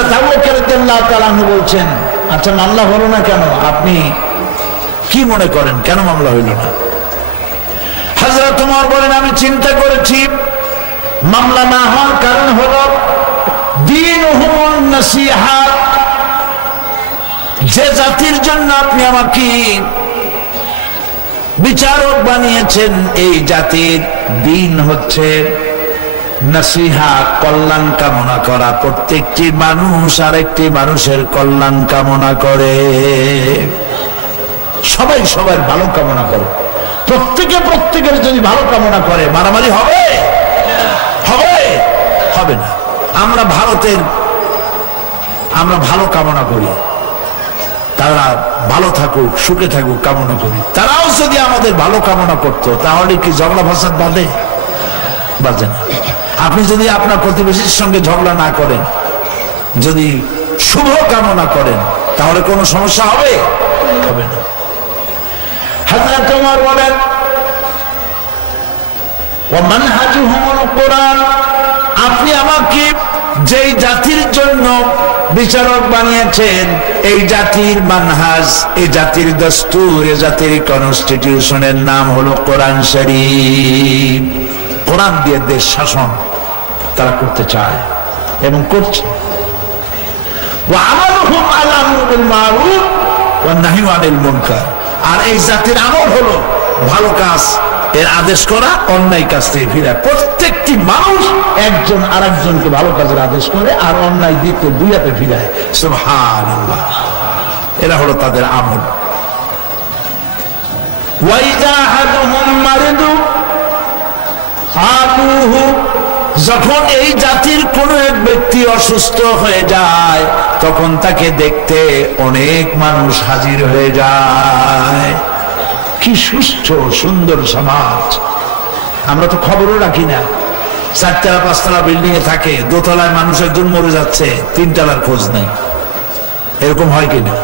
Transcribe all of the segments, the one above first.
হযরত আবু বকর রাদিয়াল্লাহু তাআলা আনহু বলছেন, আচ্ছা মামলা হলো না কেন? আপনি কি মনে করেন কেন মামলা হইল না? হযরত ওমর বলেন, আমি চিন্তা করেছি মামলা না হওয়ার কারণ হলো দীনুহুম নাসিহাত। যে জাতির জন্য আপনি আমাকে বিচারক বানিয়েছেন, এই জাতির দিন হচ্ছে নসিহা, কল্যাণ কামনা করা। প্রত্যেকটি মানুষ আরেকটি মানুষের কল্যাণ কামনা করে, সবাই সবার ভালো কামনা করে। প্রত্যেকে প্রত্যেকের যদি ভালো কামনা করে, মারামারি হবে? হবে? হবে না। আমরা ভারতের আমরা ভালো কামনা করি, তারা ভালো থাকুক সুখে থাকুক কামনা করি। তারাও যদি আমাদের ভালো কামনা করত তাহলে কি ঝগড়া ফাসাদ বাঁধে? বাঁধে না। আপনি যদি আপনার প্রতিবেশীর সঙ্গে ঝগড়া না করেন, যদি শুভ কামনা করেন, তাহলে কোনো সমস্যা হবে? হবে না। হযরত ওমর বলেন, ওয়া মানহাজুহুমুল কুরআন। আপনি আমাকে যেই জাতির জন্য বিচারক বানিয়েছেন, এই জাতির মানহাজ, এই জাতির দস্তুর, এই জাতির কনস্টিটিউশনের নাম হলো কোরআন শরীফ। কোরআন দিয়ে দেশ শাসন তারা করতে চায় এবং করছে। ওয়া আমালুহুম আল আমরু বিল মারুফ ওয়ান নাহয়ু আনিল মুনকার। আর এই জাতির আমল হলো ভালো কাজ এর আদেশ করা, অন্যায় কাজ থেকে ফিরা। প্রত্যেকটি মানুষ একজন আরেকজনকে ভালো কাজের আদেশ করে আর অন্যায় দিতে দুই হাতে ফিরায়। সুবহানাল্লাহ। এরা হলো তাদের আমল। ওয়াইদা আহাদুহুম মারিদু আবুহু। যখন এই জাতির কোন এক ব্যক্তি অসুস্থ হয়ে যায়, তখন তাকে দেখতে অনেক মানুষ হাজির হয়ে যায়। কি সুস্থ সুন্দর সমাজ! আমরা তো খবরও রাখি না। 4তলা 5তলা বিল্ডিং এ থাকে, দোতলায় মানুষ একজন মরে যাচ্ছে, 3তলার খোঁজ নেই। এরকম হয় কিনা?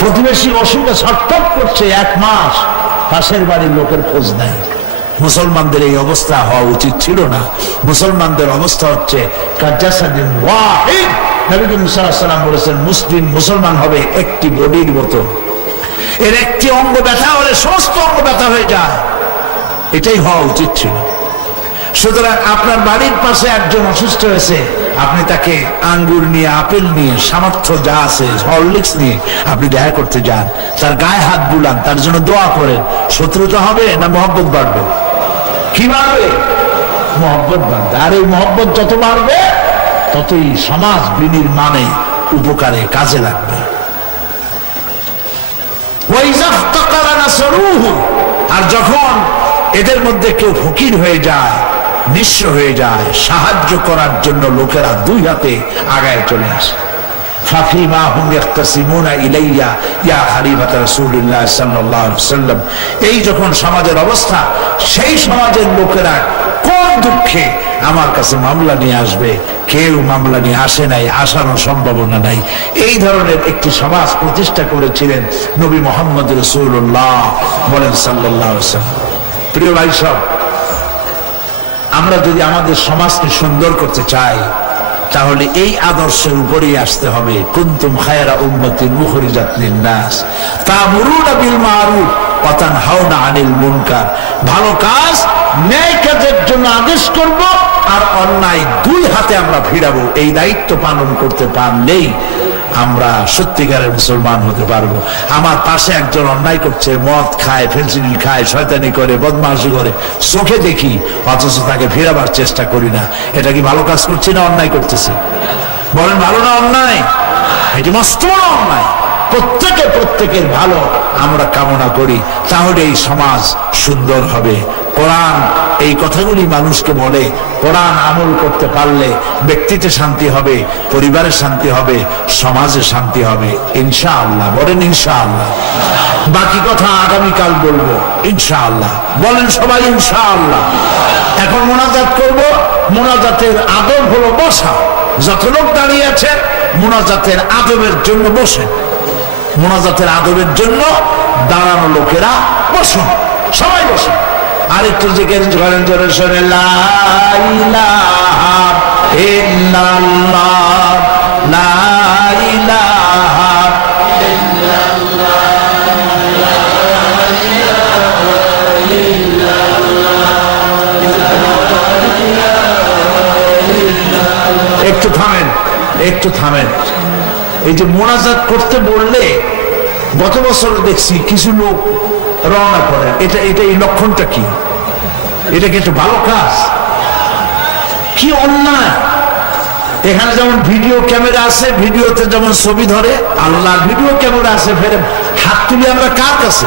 প্রতিবেশী অসুখে ছটফট করছে 1 মাস, পাশের বাড়ির লোকের খোঁজ নেই। মুসলমানদের এই অবস্থা হওয়া উচিত ছিল না। মুসলমানদের অবস্থা হচ্ছে কাজাসাদিন ওয়াহিদ। নবী করিম সাল্লাল্লাহু আলাইহি ওয়াসাল্লাম বলেছেন, মুসলিম মুসলমান হবে একটি বডির মতো। এর একটি অঙ্গ ব্যথা হলে সমস্ত অঙ্গ ব্যথা হয়ে যায়। এটাই হওয়া উচিত ছিল। সুতরাং আপনার বাড়ির পাশে একজন অসুস্থ হয়েছে, আপনি তাকে আঙ্গুর নিয়ে, আপেল নিয়ে, সামর্থ্য যা আছে হরলিক্স নিয়ে আপনি দেখা করতে যান, তার গায়ে হাত বুলান, তার জন্য দোয়া করেন। শত্রুতা হবে না মহব্বত বাড়বে? কি বাড়বে? মহব্বত বাড়বে। আর এই মহব্বত যত বাড়বে ততই সমাজ বিনির্মাণে উপকারে কাজে লাগবে। আর যখন এদের মধ্যে কেউ ফকির হয়ে যায়, নিঃস্ব হয়ে যায়, সাহায্য করার জন্য লোকেরা 2 হাতে আগায় চলে আসে। ফাফিমা হুম ইয়াকতাসিমুনা ইলাইয়া ইয়া খলিফাত রাসূলুল্লাহ সাল্লাল্লাহু আলাইহি ওয়াসাল্লাম। এই যখন সমাজের অবস্থা, সেই সমাজের লোকেরা কোন দুঃখে আমার কাছে মামলা নিয়ে আসবে? কেউ মামলা নিয়ে আসে নাই, আসারও সম্ভাবনা নাই। এই ধরনের একটি সমাজ প্রতিষ্ঠা করেছিলেন নবী মুহাম্মদ রাসূলুল্লাহ বলেন সাল্লাল্লাহু আলাইহি ওয়াসাল্লাম। প্রিয় ভাই সব, আমরা যদি আমাদের সমাজকে সুন্দর করতে চাই, তাহলে এই আদর্শের উপরেই আসতে হবে। কুনতুম খায়রা উম্মাতিন উখরিজাত লিন-নাস তা'মুরুনা বিল মারুফ ওয়া তানহাউনা আনিল মুনকার। ভালো কাজ, ন্যায় কাজের জন্য আদেশ করব আর অন্যায় 2 হাতে আমরা ফিরাবো। এই দায়িত্ব পালন করতে পারলেই আমরা সত্যিকারের মুসলমান হতে পারবো। আমার পাশে একজন অন্যায় করছে, মদ খায়, ফেন্সিডিল খায়, শয়তানি করে, বদমাশি করে, চোখে দেখি, অথচ তাকে ফেরাবার চেষ্টা করি না। এটা কি ভালো কাজ করছি না অন্যায় করতেছি? বলেন, ভালো না অন্যায়? এটি মস্ত বড় অন্যায়। প্রত্যেকে প্রত্যেকের ভালো আমরা কামনা করি, তাহলে এই সমাজ সুন্দর হবে। কোরআন এই কথাগুলি মানুষকে বলে। কোরআন আমল করতে পারলে ব্যক্তিতে শান্তি হবে, পরিবারে শান্তি হবে, সমাজে শান্তি হবে ইনশাআল্লাহ। বলেন ইনশাআল্লাহ। বাকি কথা আগামীকাল বলবো ইনশাআল্লাহ। বলেন সবাই ইনশাআল্লাহ। এখন মোনাজাত করব। মোনাজাতের আদব হলো বসা। যত লোক দাঁড়িয়ে আছে মোনাজাতের আদবের জন্য বসেন। মোনাজাতের আদবের জন্য দাঁড়ানো লোকেরা বসুন, সবাই বসুন। আরেকটু জিকির করেন জোরে সোরে, লা ইলাহা ইল্লাল্লাহ, লা একটু থামেন। এই যে মোনাজাত করতে বললে গত বছর দেখছি কিছু লোক রওনা করেন, এটা এই লক্ষণটা কি? এটা কি একটা ভালো কাজ? কি অন্যায়! এখানে যেমন ভিডিও ক্যামেরা আছে, ভিডিওতে যেমন ছবি ধরে, আল্লাহর ভিডিও ক্যামেরা আছে, ফেরে হাত তুলি আমরা কার কাছে?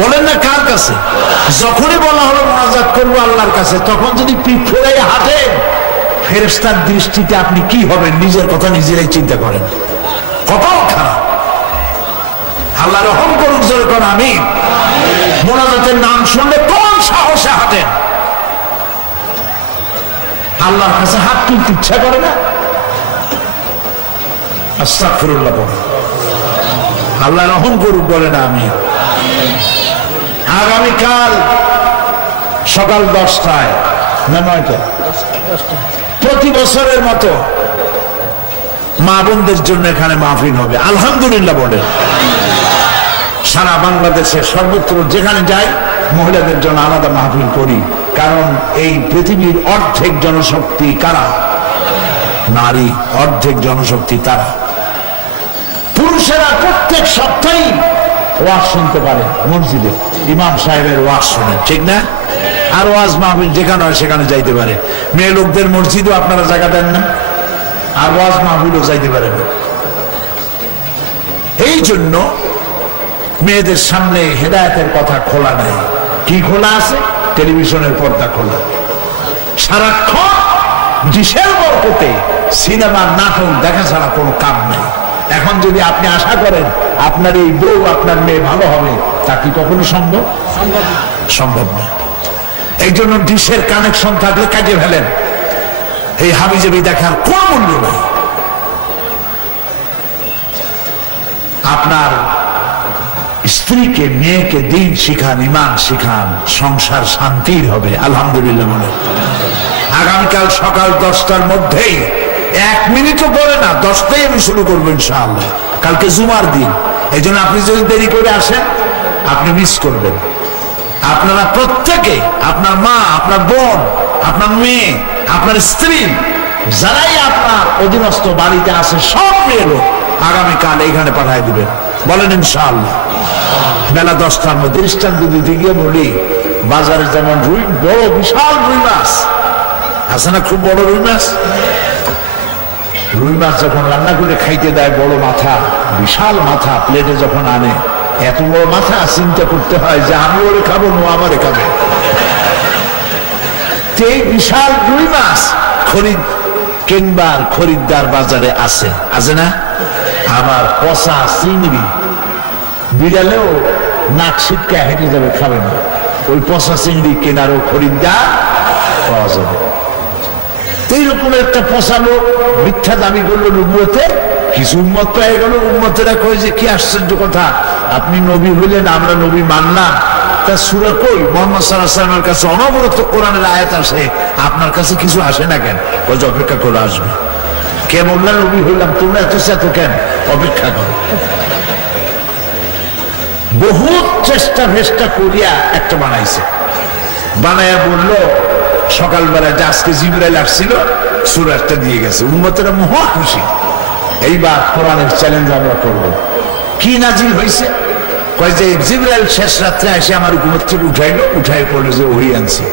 বলেন না কার কাছে? যখনই বলা হলো মোনাজাত করবো আল্লাহর কাছে, তখন যদি পিঠ ফেরাই হাঁটেন, ফেরেশতার দৃষ্টিতে আপনি কি হবেন নিজের কথা নিজেরাই চিন্তা করেন। কপাল খারাপ। আল্লাহ রহম করুক, জোরে কর আমিন। মোনাজাতের নাম শুনলে কোন সাহসে হাঁটেন? আল্লাহর কাছে হাত তুলতে ইচ্ছা করে না? আস্তাগফিরুল্লাহ বলেন। আল্লাহ রহম করুক, বলে না আমি। আগামীকাল সকাল 10টায় না 9টায় প্রতি বছরের মতো মা বোনদের জন্য এখানে মাহফিল হবে। আলহামদুলিল্লাহ বলেন। সারা বাংলাদেশে সর্বত্র যেখানে যাই মহিলাদের জন্য আলাদা মাহফিল করি, কারণ এই পৃথিবীর অর্ধেক জনশক্তি কারা? নারী। অর্ধেক জনশক্তি তারা। পুরুষেরা প্রত্যেক সপ্তাহে ওয়াজ শুনতে পারে, মসজিদে ইমাম সাহেবের ওয়াজ শোনেন, ঠিক না? আর ওয়াজ মাহফিল যেখানে হয় সেখানে যাইতে পারে। মেয়ে লোকদের মসজিদও আপনারা জায়গা দেন না, আর ওয়াজ মাহফিলও যাইতে পারে না। এই জন্য মেয়েদের সামনে হেদায়েতের কথা খোলা নাই। কি খোলা আছে? টেলিভিশনের পর্দা খোলা। সারাক্ষণ ডিশের বরকতে সিনেমা নাটক দেখা ছাড়া কোনো কাম নাই। এখন যদি আপনি আশা করেন আপনার এই বউ আপনার মেয়ে ভালো হবে, তা কি কখনো সম্ভব? সম্ভব না। এই জন্য ডিশের কানেকশন থাকলে কাজে ফেলেন। এই হাবিজাবি দেখার কোন মূল্য নাই। আপনার স্ত্রীকে মেয়েকে দিন শিখান, ইমান শিখান, সংসার শান্তির হবে। আলহামদুলিল্লাহ বলে। আগামীকাল সকাল 10টার মধ্যেই, 1 মিনিটও পরে না, 10টায় আমি শুরু করবো ইনশাআল্লাহ। কালকে জুমার দিন, এই জন্য আপনি যদি দেরি করে আসেন আপনি মিস করবেন। আপনারা প্রত্যেকে, আপনার মা, আপনার বোন, আপনার মেয়ে, আপনার স্ত্রী, যারাই আপনার অধীনস্থ বাড়িতে আছে সব মেয়ে লোক আগামীকাল এইখানে পাঠিয়ে দিবেন। বলেন ইনশাআল্লাহ। বেলা 10টার মধ্যে দৃষ্টান্ত দিতে গিয়ে বলি, বাজারে যেমন রুই, বড় বিশাল রুই মাছ আছে না, খুব বড় রুই মাছ। রুই মাছ যখন রান্না করে খাইতে দেয়, বড় মাথা, বিশাল মাথা প্লেটে যখন আনে, এত বড় মাথা চিন্তা করতে হয় যে আমি ওরে খাবো না আমারে খাবে। এই বিশাল রুই মাছ খরিদ্দার বাজারে আছে, আছে না? আবার পচা চিংড়ি বিড়ালেও নাক ছিটকায় হেঁটে যাবে, খাবে না। ওই পচা চিংড়ি কেনারও খরিদ্দার পাওয়া যাবে। এইরকম একটা পচা লোক মিথ্যা দাবি করলো নবুয়তে, কিছু উম্মত পেয়ে গেল। উম্মতেরা কয় যে কি আশ্চর্য কথা, আপনি নবী হইলেন, আমরা নবী মানলাম, তা সূরা কই? মুহাম্মদ সাল্লাল্লাহু আলাইহি ওয়াসাল্লামের কাছে অনবরত কোরআনের আয়াত আসে, আপনার কাছে কিছু আসে না কেন? কয় যে অপেক্ষা করে আসবে। কে বললেন নবী হইলাম? তোমরা এত চেত কেন? অপেক্ষা করো। বহুত চেষ্টা ভেষ্টা করিয়া একটা বানাইছে, বানাইয়া বললো সকালবেলা যে আজকে জিবরাইল আসছিল, সূরা একটা দিয়ে গেছে। উম্মতেরা মহা খুশি, এইবার কোরআনের চ্যালেঞ্জ আমরা করবো। কি নাজিল হয়েছে? কয় যে জিবরাইল শেষ রাত্রে এসে আমার ঘুম থেকে উঠাই পড়লো যে ওহি আনছি।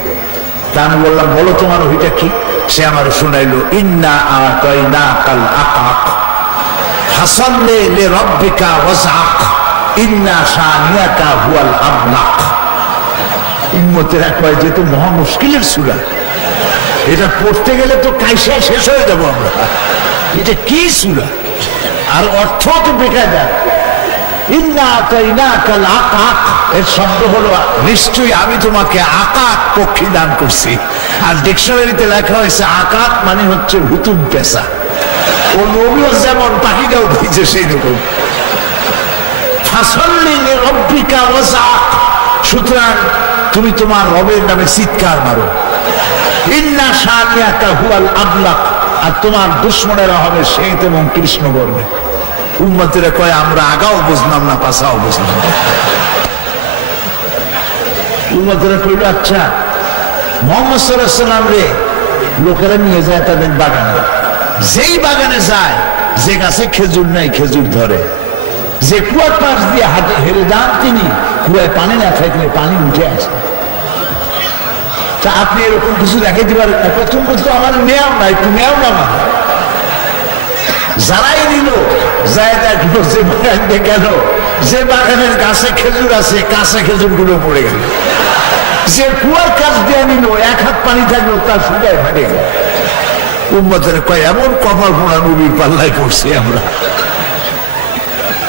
তা আমি বললাম, বলো তোমার ওহিটা কি? সে আমার শোনাইলো, ইন্না আতাইনাকাল আকাক ফাসাল্লি লিরাব্বিকা ওয়াজআক ইন্না শানিয়াকা হুয়াল আবলাক। উম্মতেরা কয় যে তো মহা মুশকিলের সূরা, এটা পড়তে গেলে তো কাইসা শেষ হয়ে যাবো আমরা। এটা কি সূরা? আর অর্থ তো বেকায়দার। ইন্না আতাইনাকাল আকাক এর শব্দ হলো নিশ্চয়ই আমি তোমাকে আকাক পক্ষী দান করছি। আর ডিকশনারিতে লেখা হয়েছে আকাক মানে হচ্ছে হুতুম পেশা। ও নবীও যেমন পাখিটাও দিয়েছে সেই রকম। ফাসাল্লি লিরাব্বিকা ওয়াজআক, সুতরাং তুমি তোমার রবের নামে চিৎকার মারো। ইন্না শানিয়াকা হুয়াল আবলাক, আর তোমার দুশমনেরা হবে শ্বেত এবং কৃষ্ণ বর্ণে। উম্মতেরা কয় আমরা আগাও বুঝলাম না, পাছাও বুঝলাম না। উম্মতেরা কইল, আচ্ছা মুহাম্মদ সাল্লাল্লাহু আলাইহি ওয়াসাল্লাম রে লোকেরা নিয়ে যায় তাদের বাগানে, যেই বাগানে যায়, যে গাছে খেজুর নাই খেজুর ধরে, যে কুয়ার পাশ দিয়ে হাতে হেরে যান তিনি, কুয়ায় পানি না থাকলে পানি উঠে আসে। তা আপনি এরকম কিছু দেখাইতে পারেন না, প্রথম বলতো আমার নেও না, একটু নেও না আমার। যারাই নিল যায় দেখলো যে বাগানটা গেল, যে বাগানের গাছে খেজুর আছে কাঁচা খেজুর গুলো পড়ে গেল। যে কুয়ার কাছ দিয়ে নিল এক হাত পানি থাকলো তার শুকায় ফাটে গেল। উম্মতের কয় এমন কপাল পোড়া নবীর পাল্লায় পড়ছি আমরা।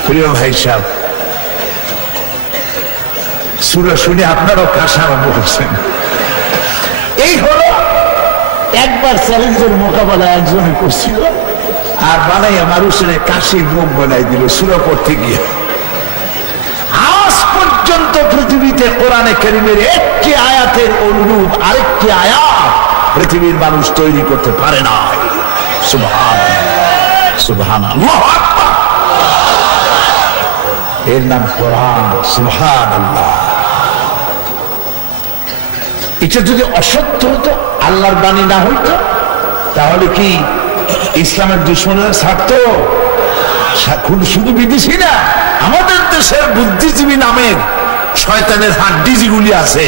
প্রিয় ভাই সাহেব, সূরা শুনে আপনারাও কাশা আরম্ভ করছেন। এই হলো একবার চ্যালেঞ্জের মোকাবেলা একজনে করছিল, আর বানাইয়া মানুষের কাশির রোগ বানাই দিল সূরা পড়তে গিয়ে। আজ পর্যন্ত পৃথিবীতে কোরআনে কারীমের একটি আয়াতের অনুরূপ আরেকটি আয়াত পৃথিবীর মানুষ তৈরি করতে পারে না। সুবহানাল্লাহ, সুবহানাল্লাহ, এর নাম কোরআন। সুবহানাল্লাহ। এটা যদি অসত্য হতো, আল্লাহর বাণী না হইতো, তাহলে কি ইসলামের দুশ্মনেরা ছাড়তো? শুধু বিদেশি না, আমাদের দেশের বুদ্ধিজীবী নামের শয়তানের হাড্ডি যেগুলি আছে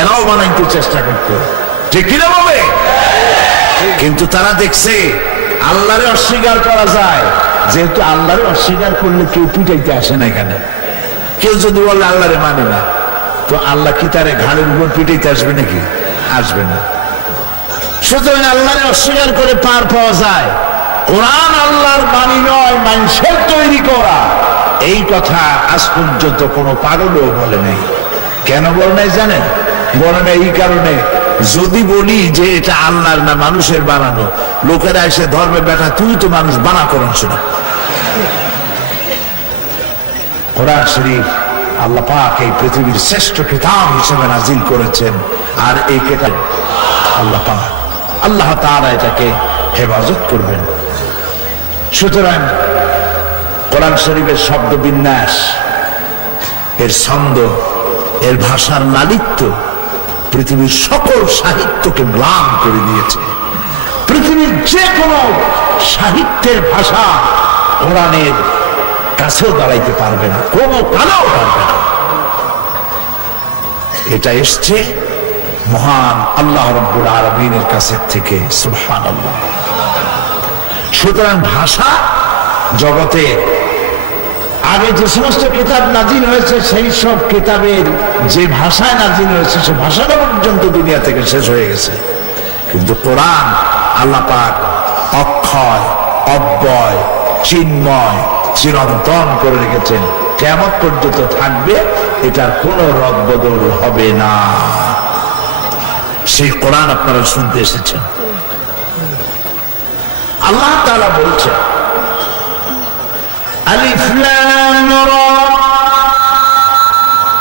এরাও বানাইতে চেষ্টা করতো, ঠিক কিনা বলে? কিন্তু তারা দেখছে আল্লাহরে অস্বীকার করা যায়, যেহেতু আল্লাহরে অস্বীকার করলে কেউ পিটাইতে আসে না এখানে। কেউ যদি বলে আল্লাহরে মানে না, তো আল্লাহ কি তারে ঘাড়ের উপর পিটাইতে আসবে নাকি? আসবে না। সুতরাং আল্লাহরে অস্বীকার করে পার পাওয়া যায়। কোরআন আল্লাহর বাণী নয়, মানুষের তৈরি করা, এই কথা আজ পর্যন্ত কোনো পাগলও বলে নাই। কেন বলে নাই জানেন? বলে নাই এই কারণে, যদি বলি যে এটা আল্লাহর না মানুষের বানানো, লোকেরা এসে ধর্মে বেটা তুই তো মানুষ বানা করেছ না। কোরআন শরীফ আল্লাহ পাক এই পৃথিবীর শ্রেষ্ঠ কিতাব হিসেবে নাজিল করেছেন, আর এই কিতাব আল্লাহ পাক, আল্লাহ তাআলা এটাকে হেফাজত করবেন। সুতরাং কোরআন শরীফের শব্দ বিন্যাস, এর ছন্দ, এর ভাষার লালিত্য পৃথিবীর সকল সাহিত্যকে ম্লান করে দিয়েছে। পৃথিবীর যে কোনো সাহিত্যের ভাষা কোরআনের কাছেও দাঁড়াইতে পারবে না, কোনো কালেও পারবে না। এটা এসছে মহান আল্লাহ রাব্বুল আলামিনের কাছে থেকে। সুবহানাল্লাহ। সুতরাং ভাষা জগতে আগে যে সমস্ত কিতাব নাজিল হয়েছে, সেই সব কিতাবের যে ভাষায় নাজিল হয়েছে সে ভাষাটা পর্যন্ত দুনিয়া থেকে শেষ হয়ে গেছে। কিন্তু কোরআন আল্লাহ পাক অক্ষয়, অব্যয়, চিন্ময়, চিরন্তন করে রেখেছেন, কিয়ামত পর্যন্ত থাকবে, এটার কোনো রদবদল হবে না। সেই কোরআন আপনারা শুনতে এসেছেন। আল্লাহ তাআলা বলছেন, আলিফ লাম রা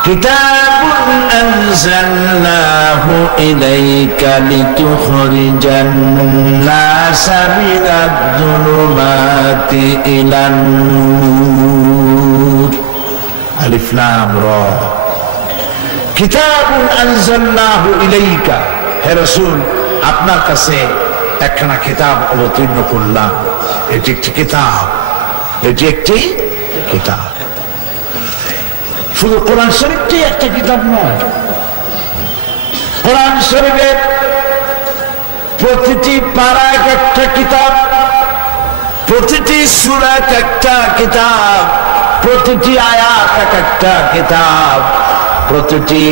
কিতাবুন আনজালনাহু ইলাইকা লিতুখরিজান নাসা মিনাজ-যুলুমাতি ইলান নূর। আলিফ লাম রা কিতাবুন আনজালনাহু ইলাইকা, হে রাসূল আপনার কাছে একখানা কিতাব অবতীর্ণ করলাম। এটি একটি কিতাব, এটি একটি কিতাব। শুধু কোরআন শরীফটি একটা কিতাব নয়, কোরআন শরীফের প্রতিটি পারা এক একটা কিতাব, প্রতিটি সূরা এক একটা কিতাব, প্রতিটি আয়াত এক একটা কিতাব, প্রতিটি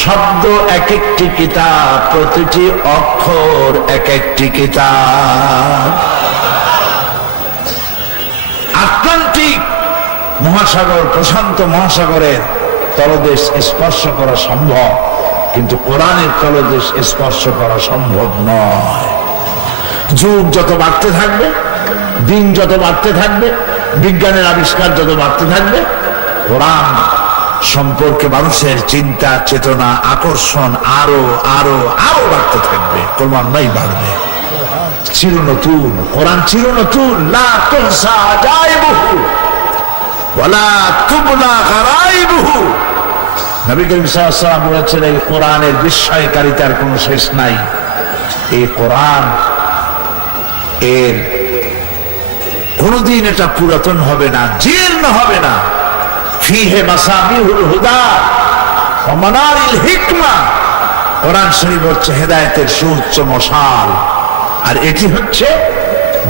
শব্দ এক একটি কিতাব, প্রতিটি অক্ষর এক একটি কিতাব। আটলান্টিক মহাসাগর, প্রশান্ত মহাসাগরের তলদেশ স্পর্শ করা সম্ভব, কিন্তু কোরআনের তলদেশ স্পর্শ করা সম্ভব নয়। যুগ যত বাড়তে থাকবে, দিন যত বাড়তে থাকবে, বিজ্ঞানের আবিষ্কার যত বাড়তে থাকবে, কোরআন সম্পর্কে মানুষের চিন্তা, চেতনা, আকর্ষণ আরো আরো আরো বাড়তে থাকবে, ক্রমান্বয়ে বাড়বে। চির নতুন কোরআন, চির নতুন, লা তুহসা আজাইবুহু ওয়ালা তুবলা গারাইবুহু। নবী করিম সাল্লাল্লাহু আলাইহি ওয়াসাল্লাম বলেছেন, এই কোরআনের বিস্ময়কারিতার কোনো শেষ নাই। এই কোরআন এর কোনদিন এটা পুরাতন হবে না, জীর্ণ হবে না। ফিহে মাসাবিহুল হুদা ওয়া মানারিল হিকমা, কোরআন শরীফ হচ্ছে হেদায়েতের সুউচ্চ মশাল, আর এটি হচ্ছে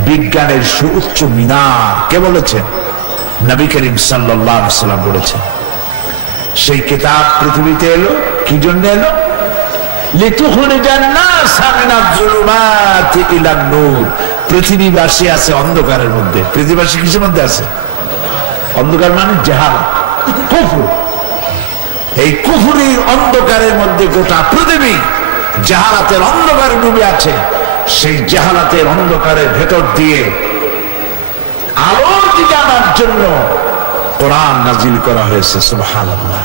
বিজ্ঞানের সুউচ্চ মিনার। কে বলেছেন? নবী করিম সাল্লাল্লাহু আলাইহি ওয়াসাল্লাম বলেছেন। সেই কিতাব পৃথিবীতে এলো কি জন্য এলো? লিতুখরিজান নাসা মিনাজ যুলুমাতি ইলান নূর। পৃথিবীবাসী আছে অন্ধকারের মধ্যে। পৃথিবীবাসী কিসের মধ্যে আছে? অন্ধকার মানে জাহালাত, কুফর। এই কুফরির অন্ধকারের মধ্যে গোটা পৃথিবী জাহালাতের অন্ধকারে ডুবে আছে। সেই জাহালাতের অন্ধকারের ভেতর দিয়ে আলোর দিকে আনার জন্য কোরআন নাজিল করা হয়েছে। সুবহানাল্লাহ।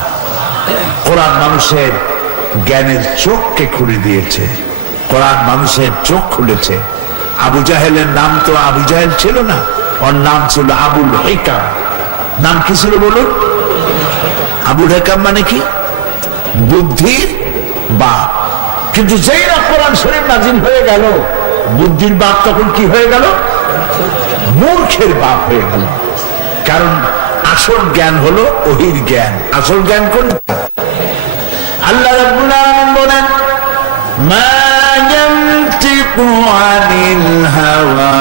কোরআন মানুষের জ্ঞানের চোখকে খুলে দিয়েছে। কোরআন মানুষের চোখ খুলেছে। আবু জাহেলের নাম তো আবু জাহেল ছিল না, ওর নাম ছিল আবুল হিকাম। নাম কি ছিল বলুন? আবুল হিকাম মানে কি? বুদ্ধির বাপ। কিন্তু যেই না কোরআন শরীফ নাজিল হয়ে গেল, বুদ্ধির বাপ তখন কি হয়ে গেল? মূর্খের বাপ হয়ে গেল। কারণ আসল জ্ঞান হলো ওহির জ্ঞান। আসল জ্ঞান কোন? আল্লাহ রাব্বুল আলামিন বলেন, মা ইয়ানতিকু আনিল হাওয়া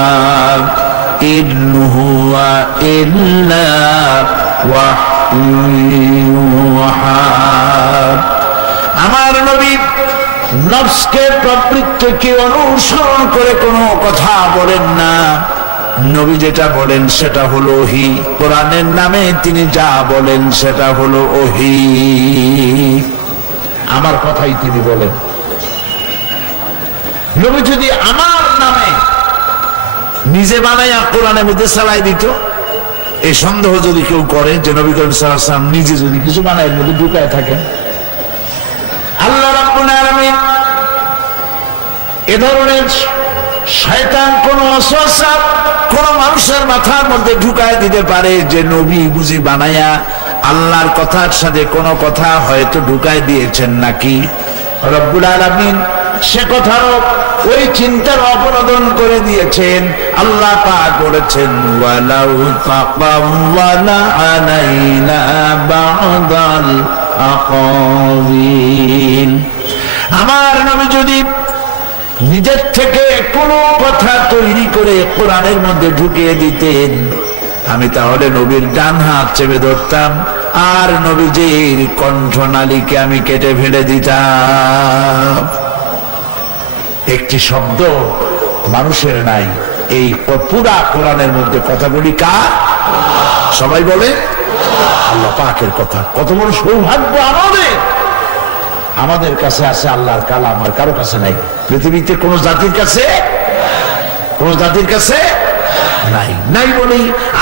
ইন হুয়া ইল্লা ওয়াহয়ুহা। আমার নবী নফসকে, প্রবৃত্তিকে অনুসরণ করে কোনো কথা বলেন না। নবী যেটা বলেন সেটা হলো ওহী। কোরআনের নামে তিনি যা বলেন সেটা হলো ওহী। আমার কথাই তিনি বলেন। নবী যদি আমার নামে নিজে বানাইয়া কোরআনের মধ্যে চালাই দিত, এই সন্দেহ যদি কেউ করে যে নবী করিম সাল্লাল্লাহু আলাইহি ওয়াসাল্লাম নিজে যদি কিছু বানায় এর মধ্যে ঢুকায় থাকেন, আল্লাহ রাব্বুল আলামিন এ ধরনের শয়তান কোন ওয়াসওয়াসা কোন মানুষের মাথার মধ্যে ঢুকায় দিতে পারে যে নবী বুঝি বানায়া আল্লাহর কথার সাথে কোন কথা হয়তো ঢুকায় দিয়েছেন নাকি। রব্বুল আলামিন সে কথার ওই চিন্তার অপনোদন করে দিয়েছেন। আল্লাহ পাক বলেছেন, ওয়ালাউ তাকাওয়ালা আলাইনা বা'দাল আকাওয়িল। আমার নবী যদি নিজের থেকে কোনো কথা তৈরি করে কোরআনের মধ্যে ঢুকিয়ে দিতেন, আমি তাহলে নবীর ডান হাত চেপে ধরতাম আর নবীজির কণ্ঠনালীকে আমি কেটে ফেলে দিতাম। একটি শব্দ মানুষের নাই। এই পুরা কোরআনের মধ্যে কথাগুলি কার? সবাই বলে আল্লাহ পাকের কথা। কত বড় সৌভাগ্য আমাদের! আমাদের কাছে আছে আল্লাহর কালাম, আর কারো কাছে নাই। পৃথিবীতে কোন জাতির কাছে, কোন জাতির কাছে নাই। নাই বলে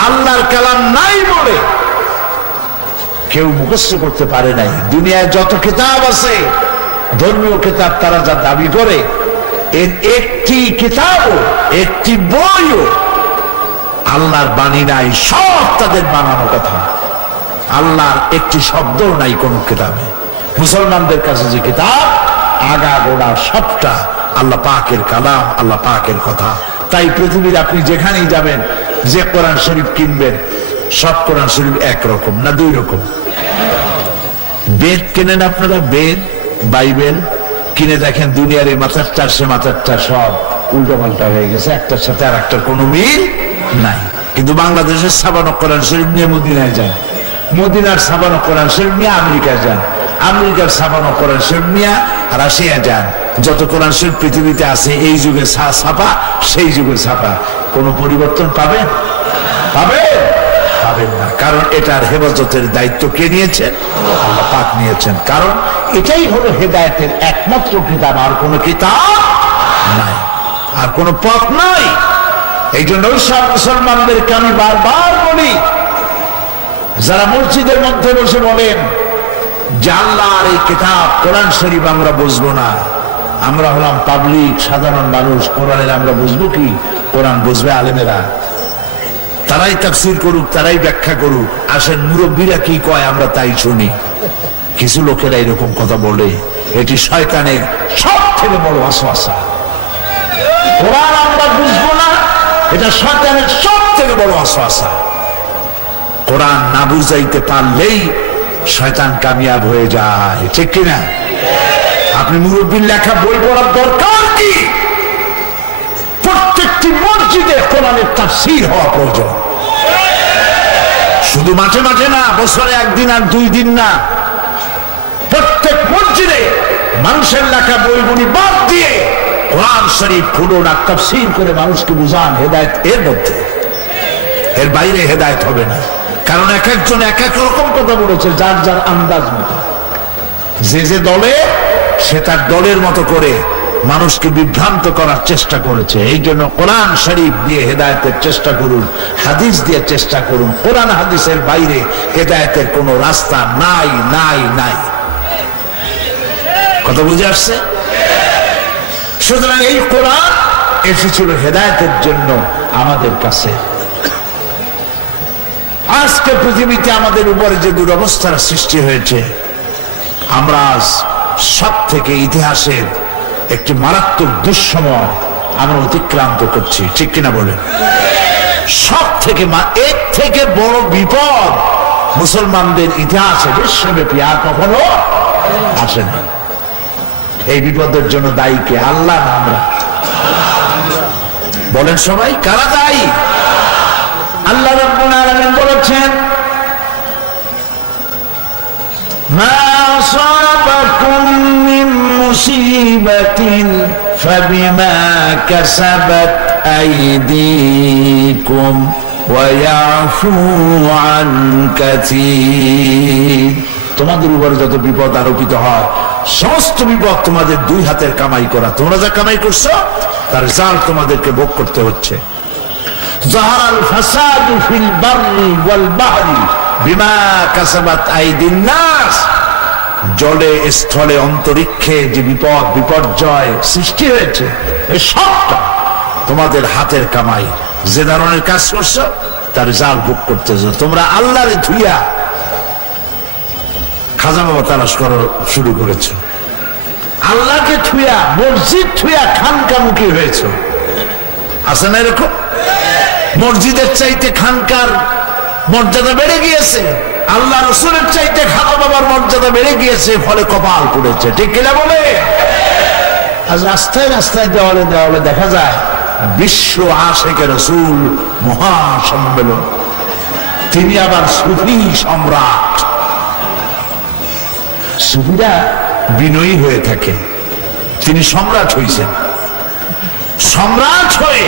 আল্লাহর কালাম নাই বলে কেউ মুখস্থ করতে পারে নাই। দুনিয়ায় যত কিতাব আছে, ধর্মীয় কিতাব, তারা যা দাবি করে, এর একটি কিতাবও, একটি বইও আল্লাহর বাণী নাই। সব তাদের বানানো কথা। আল্লাহর একটি শব্দও নাই কোন কিতাবে। মুসলমানদের কাছে যে কিতাব, আগা গোড়া সবটা আল্লাহ পাকের কালাম, আল্লাহ পাকের কথা। তাই পৃথিবীর আপনি যেখানেই যাবেন, যে কোরআন শরীফ কিনবেন, সব কোরআন শরীফ একরকম না দুই রকম। বেদ কেনেন আপনারা, বেদ, বাইবেল কিনে দেখেন দুনিয়ার এই মাথারটা সে মাথারটা সব উল্টো পাল্টা হয়ে গেছে, একটার সাথে আর একটার কোনো মিল নাই। কিন্তু বাংলাদেশের ছাপানো কোরআন শরীফ নিয়ে মদিনায় যান, মদিনার ছাপানো কোরআন শরীফ নিয়ে আমেরিকায় যান, আমেরিকার ছাপানো কোরআন শরীফ নিয়ে রাশিয়া যান। যত কোরআন শরীফ পৃথিবীতে আছে, এই যুগে ছাপা, সেই যুগে ছাপা, কোনো পরিবর্তন পাবেন? পাবেন না। কারণ এটার হেফাজতের দায়িত্ব কে নিয়েছেন? আল্লাহ পাক নিয়েছেন। কারণ এটাই হলো হেদায়েতের একমাত্র কিতাব। আর কোনো কিতাব নাই, আর কোনো পথ নাই। এই জন্য সব মুসলমানদেরকে আমি বারবার বলি, যারা মসজিদের মধ্যে বসে বলেন যে আল্লাহর এই কিতাব কোরআন শরীফ আমরা বুঝবো না, আমরা হলাম পাবলিক, সাধারণ মানুষ, কোরআনের আমরা বুঝবো কি? কোরআন বুঝবে আলেমেরা, তারাই তাফসীর করুক, তারাই ব্যাখ্যা করুক। আসেন মুরব্বীরা কি কয় আমরা তাই শুনি। কিছু লোকেরা এরকম কথা বলে, এটি শয়তানের সব থেকে বড় ওয়াসওয়াসা। কোরআন আমরা বুঝবো না, এটা শয়তানের সব থেকে বড় ওয়াসওয়াসা। কোরআন না বুঝাইতে পারলেই শয়তান কামিয়াব হয়ে যায়, ঠিক কিনা? আপনি মুরব্বীর লেখা বই পড়ার দরকার কি? প্রত্যেকটি মসজিদে কোরআনের তাফসীর হওয়া প্রয়োজন। শুধু মাঠে মাঠে না, বছরে একদিন আর 2 দিন না, প্রত্যেক মসজিদে মানুষের লেখা বইগুলি বাদ দিয়ে কোরআন শরীফ খুলুন আর তাফসীর করে মানুষকে বুঝান। হেদায়েত এর মধ্যে, এর বাইরে হেদায়েত হবে না। কারণ এক একজন এক এক রকম কথা বলেছে, যার যার আন্দাজ মতো, যে যে দলে সে তার দলের মতো করে মানুষকে বিভ্রান্ত করার চেষ্টা করেছে। এই জন্য কোরআন শরীফ দিয়ে হেদায়েতের চেষ্টা করুন, হাদিস দিয়ে চেষ্টা করুন। কোরআন হাদিসের বাইরে হেদায়েতের কোনো রাস্তা নাই নাই নাই। কথা বুঝে আসছে? সুতরাং এই কোরআন এসেছিল হেদায়েতের জন্য আমাদের কাছে। আজকে পৃথিবীতে আমাদের উপরে যে দুরবস্থার সৃষ্টি হয়েছে, আমরা আজ সব থেকে ইতিহাসের একটি মারাত্মক দুঃসময় আমরা অতিক্রান্ত করছি, ঠিক কিনা বলেন? সব থেকে এর থেকে বড় বিপদ মুসলমানদের ইতিহাসে বিশ্বব্যাপী আর কখনো আসে না। এই বিপদের জন্য দায়ী কে? আল্লাহ না আমরা? বলেন সবাই, কারা দায়ী? আল্লাহ রাব্বুল আলামিন বলেছেন, মা আসাবাকুম মিন মুসিবাতিন ফাবিমা কাসাবাত আইদিকুম ওয়া ইয়াফু আন কাসীর। তোমাদের উপর যত বিপদ আরোপিত হয়, সমস্ত বিপদ তোমাদের 2 হাতের কামাই করা। তোমরা যা কামাই করছো তার রেজাল্ট তোমাদেরকে ভোগ করতে হচ্ছে। যাহারাল ফাসাদু ফিল বাররি ওয়াল বাহরি বিমা কাসাবাত আইদিন নাস। জলে, স্থলে, অন্তরিক্ষে যে বিপদ বিপর্যয় সৃষ্টি হয়েছে, এই সবটা তোমাদের হাতের কামাই। যে ধরনের কাজ করছো তার রেজাল্ট ভোগ করতেছো। তোমরা আল্লাহরে ধুইয়া খাজা বাবা তালাশ করা শুরু করেছো, আল্লাহকে থুইয়া, মসজিদ থুইয়া খানকামুখী হয়েছে। আছে না এরকম? মসজিদের চাইতে খানকার মর্যাদা বেড়ে গিয়েছে, আল্লাহ রসুলের চাইতে খাজা বাবার মর্যাদা বেড়ে গিয়েছে, ফলে কপাল পড়েছে, ঠিক কিনা বলে? আজ রাস্তায় রাস্তায় দেওয়ালে দেওয়ালে দেখা যায় বিশ্ব আশেকে রসুল মহাসম্মেলন। তিনি আবার সুফি সম্রাট। সুফিরা বিনয়ী হয়ে থাকে, তিনি সম্রাট হয়েছেন। সম্রাট হয়ে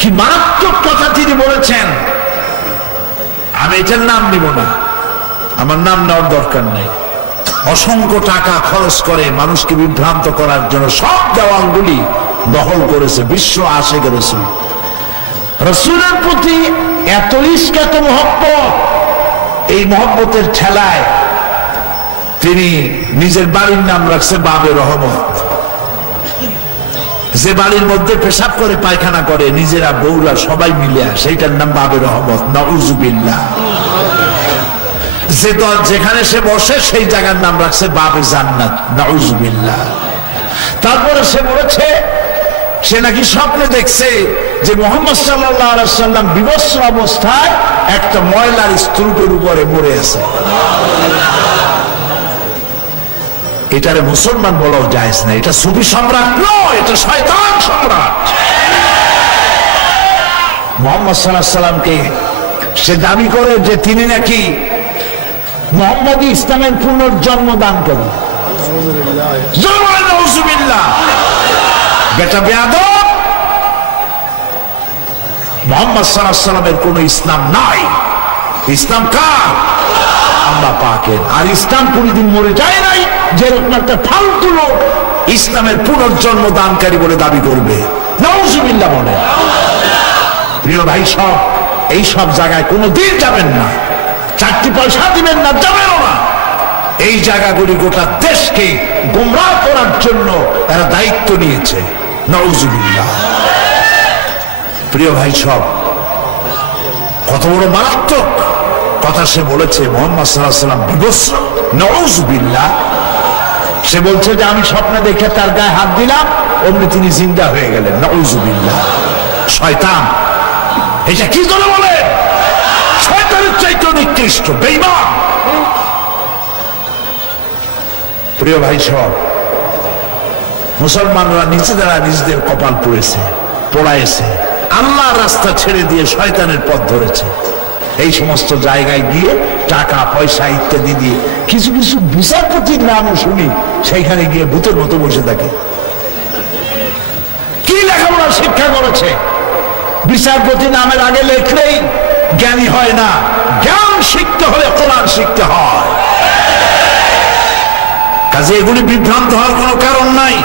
কি মারাত্মক কথা তিনি বলেছেন, আমি এটার নাম নিব না, আমার নাম নেওয়ার দরকার নেই। অসংখ্য টাকা খরচ করে মানুষকে বিভ্রান্ত করার জন্য সব দেওয়ালগুলি দখল করেছে বিশ্ব আশিক রসুল। রসুলের প্রতি এত ইশক, এত মহব্বত, এই মহব্বতের ঠেলায় তিনি নিজের বাড়ির নাম রাখছে বাবে রহমত। যে বাড়ির মধ্যে পেশাব করে, পায়খানা করে, নিজেরা বউরা সবাই মিলে, সেইটার নাম বাবে রহমত। নাউজুবিল্লাহ। যেখানে সে বসে সেই জায়গার নাম রাখছে বাবে জান্নাত। নাউজুবিল্লাহ। তারপরে সে বলেছে সে নাকি স্বপ্নে দেখছে যে মুহাম্মদ সাল্লাল্লাহু আলাইহি সাল্লাম বিবস্ত্র অবস্থায় একটা ময়লার স্তূপের উপরে মরে আছে। এটারে মুসলমান বলাও জায়েজ না, এটা সুফি সম্রাট নয়, এটা শয়তান সম্রাট। মুহাম্মদ সাল্লাল্লাহু আলাইহি সাল্লামকে সে দাবি করে যে তিনি নাকি মুহাম্মদী ইসলামের পুনর্জন্ম দান করেন। নাউজুবিল্লাহ। বেটা বেয়াদব, মুহাম্মদ সাল্লাল্লাহু আলাইহি সাল্লামের কোন ইসলাম নাই। ইসলাম কার? আল্লাহ পাকের। আর ইসলাম কোনদিন মরে যায় নাই যে এরকম একটা ফালতু লোক ইসলামের পুনর্জন্ম দানকারী বলে দাবি করবে। নাউজুবিল্লাহ বলে। প্রিয় ভাই সব, এই সব জায়গায় কোনোদিন যাবেন না, 4 পয়সা দিবেন না, যাবেনও না। এই জায়গাগুলি গোটা দেশকে গোমরাহ করার জন্য এরা দায়িত্ব নিয়েছে। নাউজুবিল্লাহ। প্রিয় ভাই সব, কত বড় মারাত্মক কথা সে বলেছে। মুহাম্মদ সাল্লাল্লাহু আলাইহি সাল্লাম বিবস্ত্র। নাউজুবিল্লাহ। সে বলছে যে আমি স্বপ্নে দেখে তার গায়ে হাত দিলাম, অমনি তিনি জিন্দা হয়ে গেলেন। নাউজুবিল্লাহ। শয়তান। এটা কি করে বলে? শয়তানের চাইতে নিকৃষ্ট বেঈমান। প্রিয় ভাই সব, মুসলমানরা নিজেরা নিজেদের কপাল পোড়াইছে, আল্লাহর রাস্তা ছেড়ে দিয়ে শয়তানের পথ ধরেছে। এই সমস্ত জায়গায় গিয়ে টাকা পয়সা ইত্যাদি দিয়ে কিছু কিছু বিচারপতির নাম শুনি, সেইখানে গিয়ে ভূতের মতো বসে থাকে। কি লেখাপড়া শিক্ষা করেছে? বিচারপতি নামের আগে লেখলেই জ্ঞানী হয় না। জ্ঞান শিখতে হলে কোরআন শিখতে হয়। কাজে এগুলি বিভ্রান্ত হওয়ার কোনো কারণ নাই।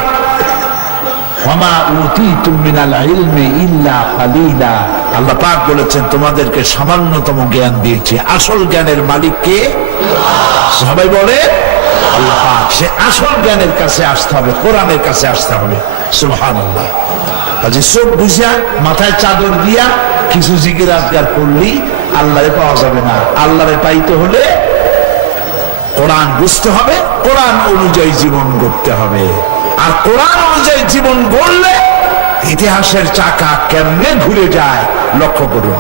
আল্লাহ পাক বলেছেন তোমাদেরকে সামান্যতম জ্ঞান দিয়েছি। আসল জ্ঞানের মালিক কে? সবাই বলে আল্লাহ পাক। সে আসল জ্ঞানের কাছে আসতে হবে, কোরআনের কাছে আসতে হবে। সুবহানাল্লাহ। কাজে চোখ বুঝা মাথায় চাদর দিয়া কিছু জিকির আজগার করলেই আল্লাহরে পাওয়া যাবে না। আল্লাহরে পাইতে হলে কোরআন বুঝতে হবে, কোরআন অনুযায়ী জীবন গড়তে হবে। আর কোরআন অনুযায়ী জীবন গড়লে ইতিহাসের চাকা কেমনে ঘুরে যায় লক্ষ্য করুন।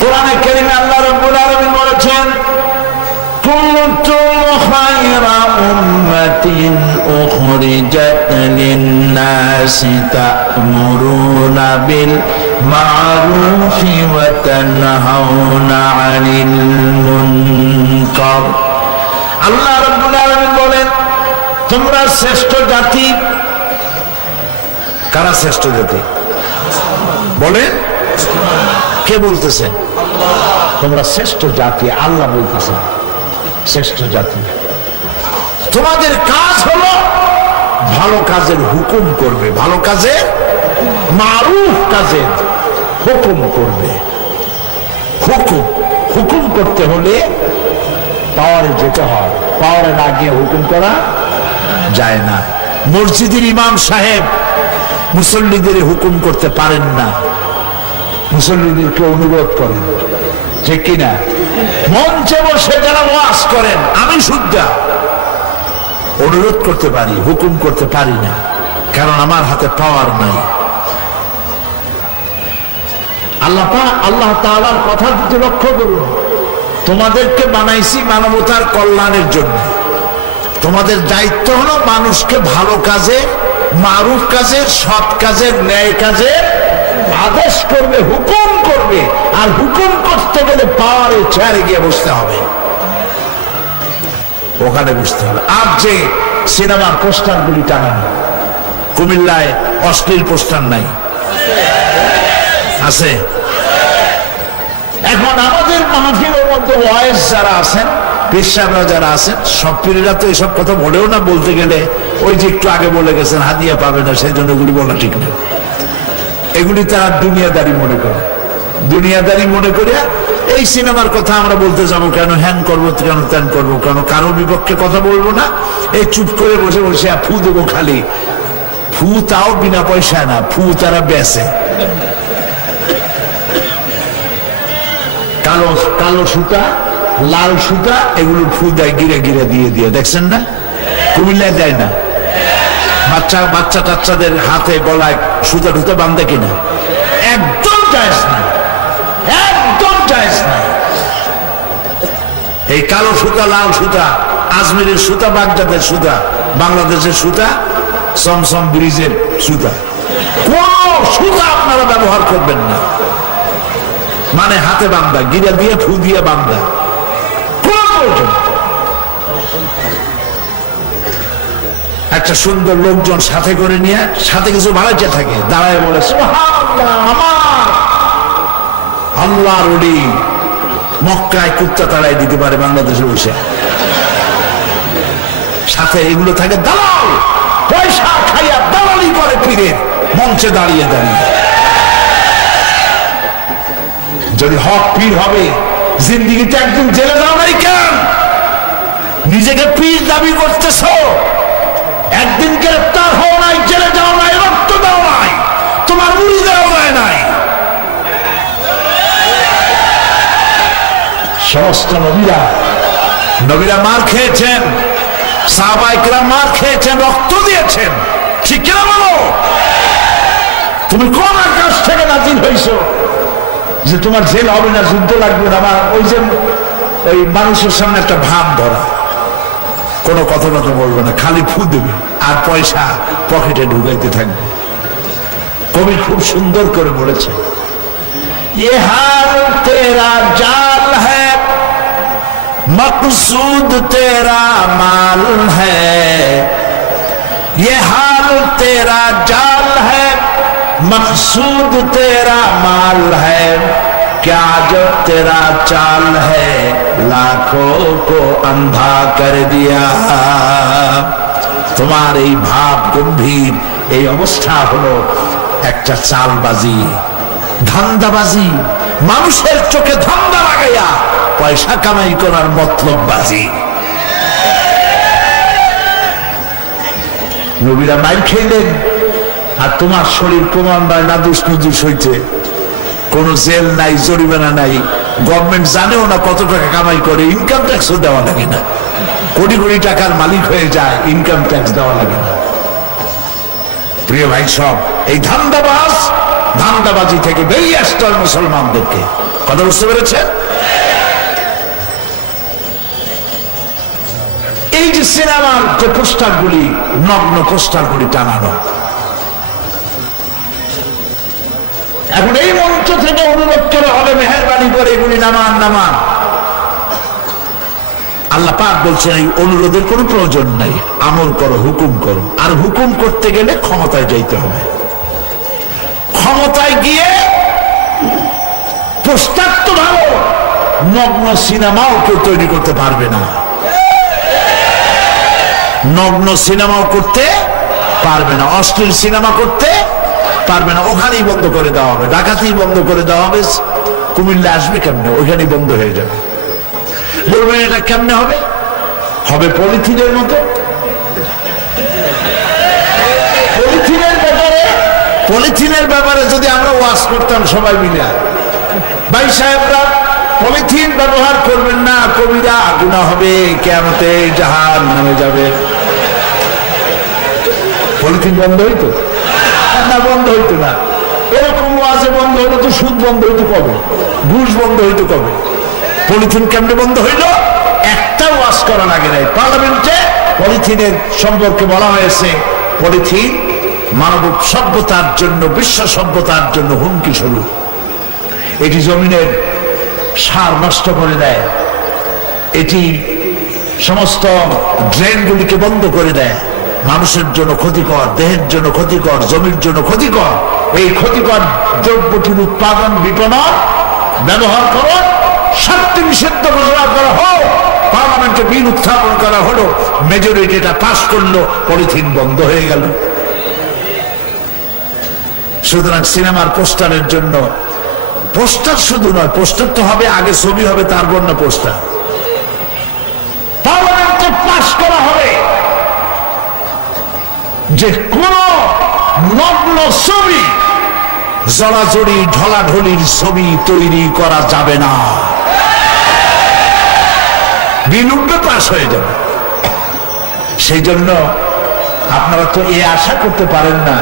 কোরআনে কারিমে আল্লাহ রাব্বুল আলামিন বলেছেন, কুনতুম খায়রা উম্মাতিন উখরিজাত লিন-নাসি তা'মুরুনা বিল মা'রুফি ওয়া তানহাউনা 'আনিল মুনকার। আল্লাহ রাব্বুল আলামিন বলেন, তোমরা শ্রেষ্ঠ জাতি। কারা শ্রেষ্ঠ জাতি বলেন? কে বলতেছে? তোমরা শ্রেষ্ঠ জাতি, আল্লাহ বলতেছেন শ্রেষ্ঠ জাতি। তোমাদের কাজ হলো ভালো কাজের হুকুম করবে, ভালো কাজে মারুফ কাজের হুকুম করবে। হুকুম করতে হলে পাওয়ারে যেতে হয়, পাওয়ারে না গিয়ে হুকুম করা যায় না। মসজিদের ইমাম সাহেব মুসল্লিদের হুকুম করতে পারেন না, মুসল্লিদেরকে অনুরোধ করেন, ঠিক কিনা? মঞ্চে বসে যারা ওয়াজ করেন, আমি শুদ্ধা অনুরোধ করতে পারি, হুকুম করতে পারি না, কারণ আমার হাতে পাওয়ার নাই। আল্লাহ তাআলার কথা দিতে লক্ষ্য করুন। তোমাদেরকে বানাইছি মানবতার কল্যাণের জন্য। তোমাদের দায়িত্ব হলো মানুষকে ভালো কাজে, মারুফ কাজে, সৎ কাজে, ন্যায় কাজে আদেশ করবে, হুকুম করবে। আর হুকুম করতে গেলে পাওয়ারে চেয়ারে গিয়ে বসতে হবে, ওখানে বসতে হবে। আর যে সিনেমার পোস্টার গুলি টাঙানো, কুমিল্লায় অশ্লীল পোস্টার নাই? আছে। এখন আমাদের মাহফিলের মধ্যে ওয়াইজ যারা আছেন, পেশাবরা যারা আছেন, সব পীরেরা তো এসব কথা বলেও না। বলতে গেলে ওই যে একটু আগে বলে গেছেন হাদিয়া পাবে না, সেই জন্য এগুলি বলা ঠিক না। এগুলি তারা দুনিয়াদারি মনে করে, দুনিয়াদারি মনে করে এই সিনেমার কথা আমরা বলতে যাবো কেন, হ্যান করবো কেন, ত্যান করবো কেন, কারো বিপক্ষে কথা বলবো না, এই চুপ করে বসে বসে ফু দেবো খালি। ফু তাও বিনা পয়সায় না, ফু তারা বেচে। কালো কালো সুতা, লাল সুতা, এগুলো ফু দেয়, গিরে গিরে দিয়ে দিয়ে, দেখছেন না? কুমিল্লায় দেয় না? বাচ্চা টাচ্চাদের হাতে গলায় সুতা টুতা বাঁধে কিনা? একদম জায়েজ না, একদম জায়েজ না। এই কালো সুতা, লাল সুতা, আজমিরের সুতা, বাগদাদের সুতা, বাংলাদেশের সুতা, সমসম ব্রিজের সুতা, কোন সুতা আপনারা ব্যবহার করবেন না। মানে হাতে বান্ধা, গিরা দিয়ে ফু দিয়ে বান্ধা, কোন প্রয়োজন। একটা সুন্দর লোকজন সাথে করে নিয়ে, সাথে কিছু ভাড়াইতে থাকে, দাঁড়ায় বলে সুবহানাল্লাহ, আমার আল্লাহর ওলি মক্কায় কুত্তা তাড়াই দিতে পারে বাংলাদেশে বসে। সাথে এগুলো থাকে দালাল, পয়সা খাইয়া দালালি করে পীরের মঞ্চে দাঁড়িয়ে দাঁড়িয়ে। যদি হক পীর হবে, জিন্দিগিতে একদিন জেলে যাও নাই কেন? নিজেকে পীর দাবি করতেছ, একদিন গ্রেফতার হও নাই, জেলে যাও নাই, রক্ত দাও নাই, তোমার মুড়ি দেওয়া যায় নাই। সমস্ত নবীরা মার খেয়েছেন, সাহাবায়ে কেরাম মার খেয়েছেন, রক্ত দিয়েছেন, ঠিক কিনা বলো? তুমি কোন আকাশ থেকে নাজিল হইছো যে তোমার জেল হবে না, যুদ্ধ লাগবে না? আমার ওই যে ওই মানুষের সামনে একটা ভাব ধরা, কোনো কথা বলবে না, খালি ফু দেবে আর পয়সা পকেটে ঢুকাইতে থাকবে। কবি খুব সুন্দর করে বলেছে, ये हाल तेरा जाल है, मकसूद तेरा माल है। ये हाल तेरा जाल है, मकसूद तेरा माल है। क्या जब तेरा चाल है, लाखों को अंधा कर दिया। তোমার এই ভাব গম্ভীর এই অবস্থা হলো একটা চালবাজি, ধান্দাবাজি, মানুষের চোখে ধান্দা লাগাইয়া পয়সা কামাই করার মতলববাজি। নবীরা মাইর খেলেন আর তোমার শরীর ক্রমান্বয়ে নাদুস নুদুস হইতে, কোন জেল নাই, জরিমানা নাই, গভর্নমেন্ট জানেও না কত টাকা কামাই করে, ইনকাম ট্যাক্সও দেওয়া লাগে না, কোটি কোটি টাকার মালিক হয়ে যায়, ইনকাম ট্যাক্স দেওয়া লাগে না। প্রিয় ভাই সব, এই ধান্দাবাজি থেকে বেরিয়ে আসতে হয় মুসলমানদেরকে। কথা বুঝতে পেরেছেন? এই যে সিনেমার যে পোস্টারগুলি, নগ্ন পোস্টারগুলি টানানো, এখন এই মঞ্চ থেকে অনুরোধ করে হবে মেহেরবানি করে এগুলি নামান। আল্লাহ পাক বলছেন এই অনুরোধের কোনো প্রয়োজন নাই, আমল করো, হুকুম করো। আর হুকুম করতে গেলে ক্ষমতায় যাইতে হবে। ক্ষমতায় গিয়ে পোস্টার তো ভালো, নগ্ন সিনেমাও কেউ তৈরি করতে পারবে না, নগ্ন সিনেমাও করতে পারবে না, অশ্লীল সিনেমা করতে পারবে না। ওখানেই বন্ধ করে দেওয়া হবে, ডাকাতি বন্ধ করে দেওয়া হবে। কুমিল্লা আসবে কেমনে? ওইখানেই বন্ধ হয়ে যাবে। বলবেন এটা কেমনে হবে? হবে পলিথিনের মতো। পলিথিনের ব্যাপারে যদি আমরা ওয়াজ করতাম সবাই মিলে, ভাই সাহেবরা পলিথিন ব্যবহার করবেন না, কবিরা গুনাহ হবে, কিয়ামতে জাহান্নামে যাবে। পলিথিন বন্ধ হইতো না? বন্ধ হইতো না। এরকম ওয়াজে বন্ধ হইতো তো সুদ বন্ধ হইতো কবে? ঘুষ বন্ধ হইতো কবে? পলিথিন কেমনে বন্ধ হইল? একটা ওয়াজ করা লাগে নাই। পার্লামেন্টে পলিথিনের সম্পর্কে বলা হয়েছে, পলিথিন মানব সভ্যতার জন্য, বিশ্ব সভ্যতার জন্য হুমকি স্বরূপ। এটি জমিনের সার নষ্ট করে দেয়, এটি সমস্ত ড্রেনগুলিকে বন্ধ করে দেয়, মানুষের জন্য ক্ষতিকর, দেহের জন্য ক্ষতিকর, জমির জন্য ক্ষতিকর। এই ক্ষতিকর দ্রব্যটির উৎপাদন, বিপণন, ব্যবহার করুন, শক্তি নিষিদ্ধ ঘোষণা করা হোক। পার্লামেন্টে বিল উত্থাপন করা হলো, মেজরিটি এটা পাস করলো, পলিথিন বন্ধ হয়ে গেল। সুতরাং সিনেমার পোস্টারের জন্য, পোস্টার শুধু নয়, পোস্টার তো হবে আগে, ছবি হবে, তারপর না পোস্টার। পার্লামেন্টে পাস করা হবে যে কোন নগ্ন ছবি, জড়াজড়ি ঢলাঢলির ছবি তৈরি করা যাবে না। বিল উঠবে, পাস হয়ে যাবে। সেই জন্য আপনারা তো এ আশা করতে পারেন না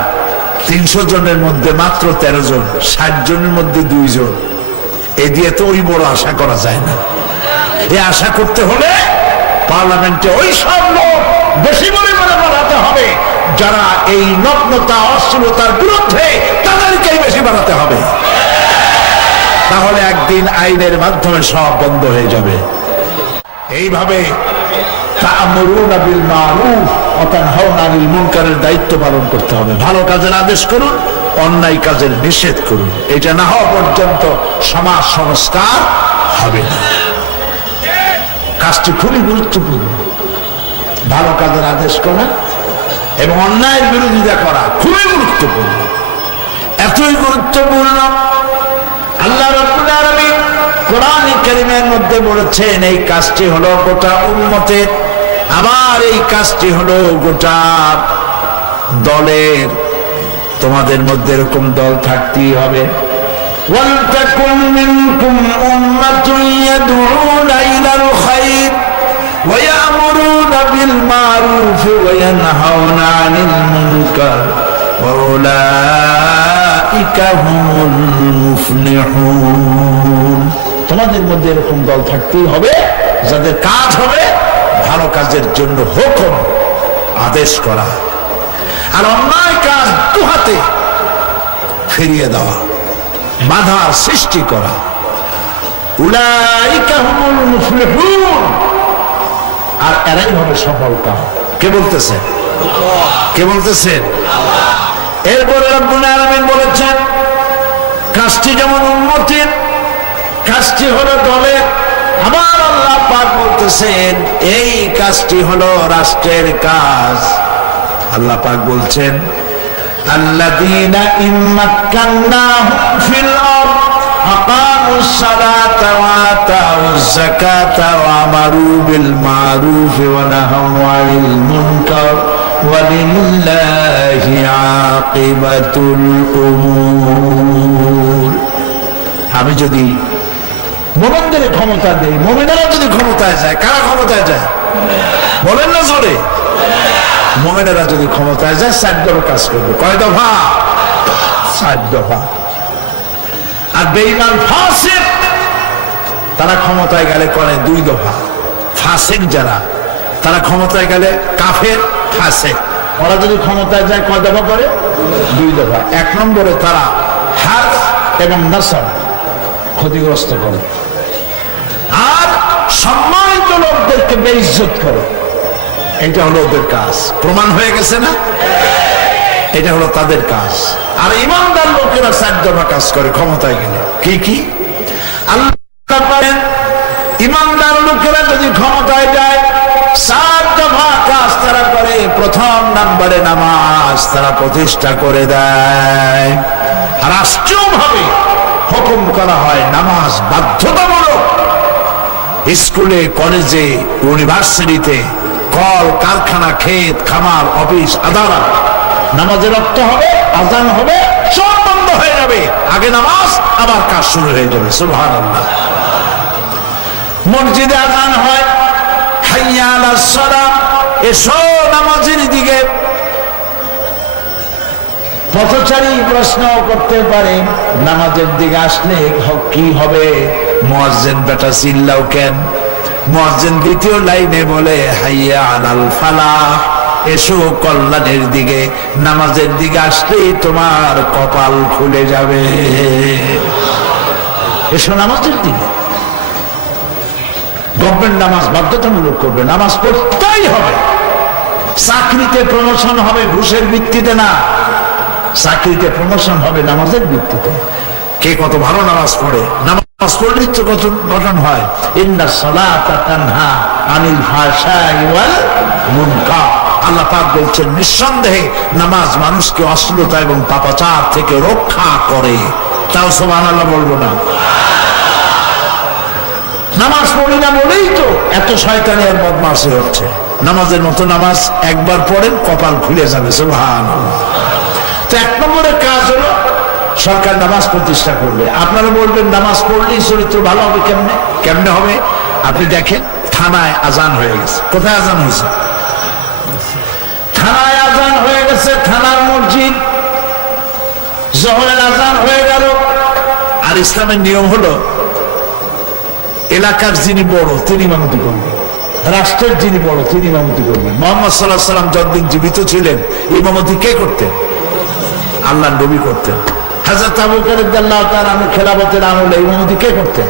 300 জনের মধ্যে মাত্র 13 জন, 60 জনের মধ্যে 2 জন, এ দিয়ে তো ওই বড় আশা করা যায় না। এ আশা করতে হলে পার্লামেন্টে ওই সব লোক বেশি পরিমাণে বাড়াতে হবে যারা এই নগ্নতা, অশ্লীলতার বিরুদ্ধে, তাদেরকেই বেশি বাড়াতে হবে। তাহলে একদিন আইনের মাধ্যমে সব বন্ধ হয়ে যাবে। এইভাবে তা'মুরুনা বিল মারুফ ওয়া তানহাউনা আনিল মুনকারের দায়িত্ব পালন করতে হবে। ভালো কাজের আদেশ করুন, অন্যায় কাজের নিষেধ করুন। এটা না হওয়া পর্যন্ত সমাজ সংস্কার হবে না। কাজটি খুবই গুরুত্বপূর্ণ। ভালো কাজের আদেশ করা এবং অন্যায়ের বিরোধিতা করা খুবই গুরুত্বপূর্ণ। এতই গুরুত্বপূর্ণ, আল্লাহ রাব্বুল আলামিন কোরআন কারীমের মধ্যে বলেছেন এই কাজটি হলো গোটা উম্মতের, আবার এই কাজটি হলো গোটা দলের। তোমাদের মধ্যে এরকম দল থাকতেই হবে। ওয়ালতাকুম মিনকুম উম্মাতুন ইয়াদউনা ইলাল খায়র ওয়া ইয়া'মুরুনা বিল মারুফ ওয়া ইয়ানহাউনা আনিল মুনকার ওয়া উলাইকা উলাইকা হুমুল মুফলিহুন। তোমাদের মধ্যে এরকম দল থাকতেই হবে যাদের কাজ হবে ভালো কাজের জন্য হুকুম আদেশ করা, আর অন্যায় কাজ দুহাতে ফিরিয়ে দেওয়া, বাধা সৃষ্টি করা। উলাইকা হুমুল মুফলিহুন, আর এরাই হবে সফল কাম। কে বলতেছে? কে বলতেছেন? এরপরে রব্বুল আলামিন বলেছেন কাজটি যেমন উম্মতের, কাজটি হলো দলের। আবার আল্লাহ পাক বলতেছেন এই কাজটি হলো রাষ্ট্রের কাজ। আল্লাহ পাক বলছেন আল্লাযীনা ইম্মাক্কান্নাহুম ফিল আরদ আকামুস সালাতা ওয়া আতাউজ যাকাতা ওয়া আমারু বিল মারুফ ওয়া নাহাউ আনিল মুনকার ওয়ালিল্লাহি আকিবাতুল উমুর। আমি যদি মুমিনদের ক্ষমতা দেই, মুমিনেরা যদি ক্ষমতায় যায়, কারা ক্ষমতায় যায় বলেন না জোরে? মুমিনেরা যদি ক্ষমতায় যায় 4 দফা কাজ করবে। কয় দফা? 4 দফা। আর বেঈমান ফাসিক তারা ক্ষমতায় গেলে করে 2 দফা। ফাসিক যারা তারা ক্ষমতায় গেলে কাফের ফাসিক, ওরা যদি ক্ষমতায় যায় কয় দফা করে? 2 দফা। 1 নম্বরে তারা হার্স এবং নাসর ক্ষতিগ্রস্ত করে, আর সম্মানিত লোকদেরকে বেইজ্জত করে। এটা হলো ওদের কাজ। প্রমাণ হয়ে গেছে না? এটা হলো তাদের কাজ। আর ইমানদার লোকেরা 4 দফা কাজ করে ক্ষমতায় গেলে। কি কি? আল্লাহ বলেন ইমানদার লোকেরা যদি ক্ষমতায় যায় 4 দফা কাজ তারা করে। প্রথম নম্বরে নামাজ তারা প্রতিষ্ঠা করে দেয়। রাষ্ট্রীয়ভাবে হুকুম করা হয় নামাজ বাধ্যতামূলক। স্কুলে, কলেজে, ইউনিভার্সিটিতে, কল কারখানা, ক্ষেত খামার, অফিস, আদালত নামাজের অর্থ হবে, আজান হবে, সব বন্ধ হয়ে যাবে। আগে নামাজ, আবার কাজ শুরু হয়ে যাবে। সুবহানাল্লাহ। মসজিদে আজান হয়, হাইয়া আলাস সালাহ, এসো নামাজের দিকে। পথচারী প্রশ্ন করতে পারে নামাজের দিকে আসলে কি হবে? মুয়াজ্জিন বেটা চিল্লাও কেন? মুয়াজ্জিন দ্বিতীয় লাইনে বলে হাইয়া আলাল ফালাহ, এসো কল্যাণের দিকে। নামাজের দিকে আসলেই তোমার কপাল খুলে যাবে। এসো নামাজের দিকে। গভর্নমেন্ট নামাজ বাধ্যতামূলক করবে, নামাজ পড়তেই হবে। চাকরিতে প্রমোশন হবে ঘুষের ভিত্তিতে না, চাকরিতে প্রমোশন হবে নামাজের ভিত্তিতে। কে কত ভালো নামাজ পড়ে, নামাজ পড়লেই তো কত গঠন হয়। ইন্নাস সালাতা তানহা আনিল ফাহশাই ওয়াল মুনকার। আল্লাহ পাক বলছেন নিঃসন্দেহে নামাজ মানুষকে অশ্লীলতা এবং পাপাচার থেকে রক্ষা করে। তাও সুবহানাল্লাহ বলবো না? নামাজ পড়ি না বলেই তো এত শয়তানি আর বদমাশি হচ্ছে। নামাজের মতো নামাজ একবার পড়েন কপাল খুলে যাবে। সুবহানাল্লাহ। তো 1 নম্বরের কাজ হলো সরকার নামাজ প্রতিষ্ঠা করবে। আপনারা বলবেন নামাজ পড়লেই চরিত্র ভালো হবে। কেমনে? কেমনে হবে? আপনি দেখেন থানায় আজান হয়ে গেছে। কোথায় আজান হয়েছে? থানায় আজান হয়ে গেছে। থানার মসজিদ জোহরের আজান হয়ে গেল। আর ইসলামের নিয়ম হলো এলাকার যিনি বড় তিনি ইমামতি করবেন, রাষ্ট্রের যিনি বড় তিনি ইমামতি করবেন। মুহাম্মদ সাল্লাল্লাহু আলাইহি ওয়াসাল্লাম যতদিন জীবিত ছিলেন ইমামতি কে করতেন? আল্লাহর নবী করতেন। হযরত আবু বকর রাদিয়াল্লাহু তাআলা আনহু খেলাফতের আমলে ইমামতি কে করতেন?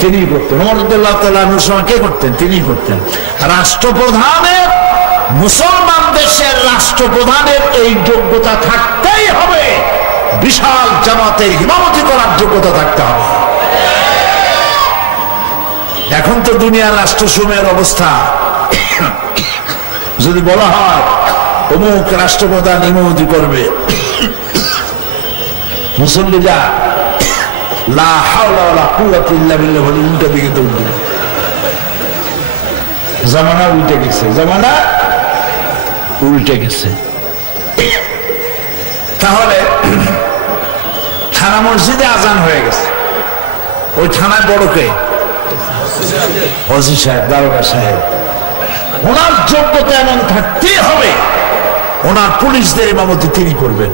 তিনিই করতেন। ওমর রাদিয়াল্লাহু তাআলা আনহুর সময় কে করতেন? তিনিই করতেন। রাষ্ট্রপ্রধানের, মুসলমান দেশের রাষ্ট্রপ্রধানের এই যোগ্যতা থাকতেই হবে। বিশাল জামাতের ইমামতি করার যোগ্যতা থাকতে হবে। এখন তো দুনিয়ার রাষ্ট্রসমূহের অবস্থা, যদি বলা হয় অমুক রাষ্ট্রপ্রধান ইমামতি করবে, মুসল্লিরা লা হাওলা ওয়ালা কুওয়াতা ইল্লা বিল্লাহ বলে উল্টা দিকে দৌড় দিবে। জামানা উল্টে গেছে, জামানা উল্টে গেছে। তাহলে থানা মসজিদে আজান হয়ে গেছে, ওই থানায় বড় কে? ওসি সাহেব, দারোগা সাহেব। ওনার যোগ্যতা এমন থাকতেই হবে, ওনার পুলিশদের ইমামতি তিনি করবেন।